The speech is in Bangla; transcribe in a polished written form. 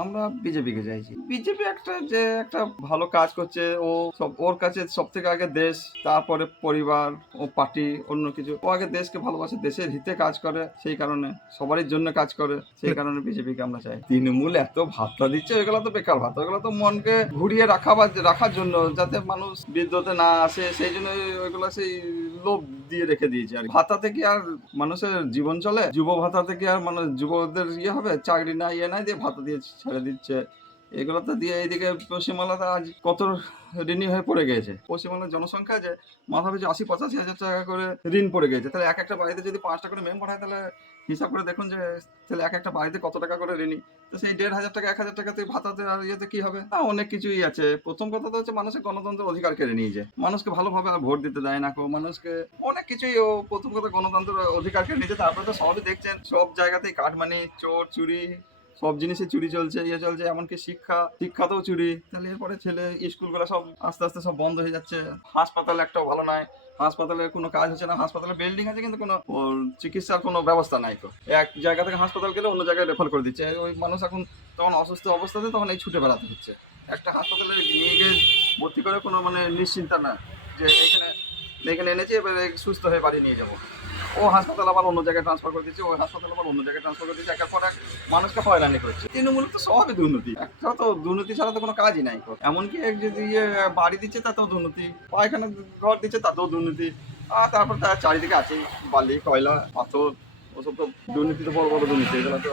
আমরা বিজেপিকে চাইছি। বিজেপি একটা ভালো কাজ করছে। ওর কাছে সবথেকে আগে দেশ, তারপরে পরিবার ও পার্টি, অন্য কিছু। ও আগে দেশকে ভালোবাসে, দেশের হিতে কাজ করে, সেই কারণে সবারই জন্য কাজ করে, সেই কারণে বিজেপিকে আমরা চাই। তৃণমূল এত ভাতা দিচ্ছে, ওইগুলো তো বেকার ভাতা, ওইগুলো তো মনকে ঘুরিয়ে রাখার জন্য, যাতে মানুষ বিদ্যুতে না আসে, সেই জন্য ওইগুলো সেই লোভ দিয়ে রেখে দিয়েছে। আর ভাতাতে কি আর মানুষের জীবন চলে? যুব ভাতা থেকে আর মানুষ যুবকদের হবে? চাকরি না নাই দিয়ে ভাতা দিয়ে ছেড়ে দিচ্ছে। এগুলোতে দিয়ে এইদিকে পশ্চিমবাংলাতে আজ কত ঋণী হয়ে পড়ে গেছে। পশ্চিমবাংলার জনসংখ্যা যে মাথা পিছু ৮০-৮৫ হাজার টাকা করে ঋণ পড়ে গেছে। তাহলে এক একটা বাড়িতে যদি ৫টা করে মেম্বার হয়, তাহলে হিসাব করে দেখুন যে তাহলে এক একটা বাড়িতে কত টাকা করে ঋণী। তো সেই ১,৫০০ টাকা ১,০০০ টাকাতে ভাতাতে আর ইয়েতে কি হবে? অনেক কিছুই আছে। প্রথম কথা তো হচ্ছে মানুষের গণতন্ত্রের অধিকার কেড়ে নিয়েছে। মানুষকে ভালোভাবে আর ভোট দিতে দেয় না। মানুষকে অনেক কিছুই প্রথম কথা গণতন্ত্রের অধিকার কেড়ে নিয়েছে। তারপরে তো সবই দেখছেন, সব জায়গাতেই কাটমানি, চোর, চুরি, সব জিনিসে চুরি চলছে, চলছে, এমনকি শিক্ষাতেও চুরি। তাহলে এরপরে ছেলে স্কুলগুলো সব আস্তে আস্তে সব বন্ধ হয়ে যাচ্ছে। হাসপাতাল একটাও ভালো নয়, হাসপাতালে কোনো কাজ হচ্ছে না। হাসপাতালে বিল্ডিং আছে কিন্তু কোনো চিকিৎসার কোনো ব্যবস্থা নাই। তো এক জায়গা থেকে হাসপাতাল গেলে অন্য জায়গায় রেফার করে দিচ্ছে। ওই মানুষ এখন তখন অসুস্থ অবস্থাতে তখন এই ছুটে বেড়াতে হচ্ছে। একটা হাসপাতালে নিয়ে গিয়ে ভর্তি করে কোনো নিশ্চিন্তা না যে এখানে এনেছি, এবারে সুস্থ হয়ে বাড়ি নিয়ে যাবো। ও হাসপাতাল আবার অন্য জায়গায় ট্রান্সফার করে দিচ্ছে, ওই হাসপাতাল আবার অন্য জায়গায় ট্রান্সফার করে দিচ্ছে। একের পর এক মানুষকে হয়রানি করছে। তৃণমূল তো সবই দুর্নীতি। একটা তো দুর্নীতি ছাড়া তো কোনো কাজই নাই। এমনকি যদি বাড়ি দিচ্ছে তাতেও দুর্নীতি, পায়খানা ঘর দিচ্ছে তাতেও দুর্নীতি। আর তারপর তার চারিদিকে আছে বালি, কয়লা, পাথর, ওসব তো দুর্নীতি, তো বড় বড় দুর্নীতি। এগুলো তো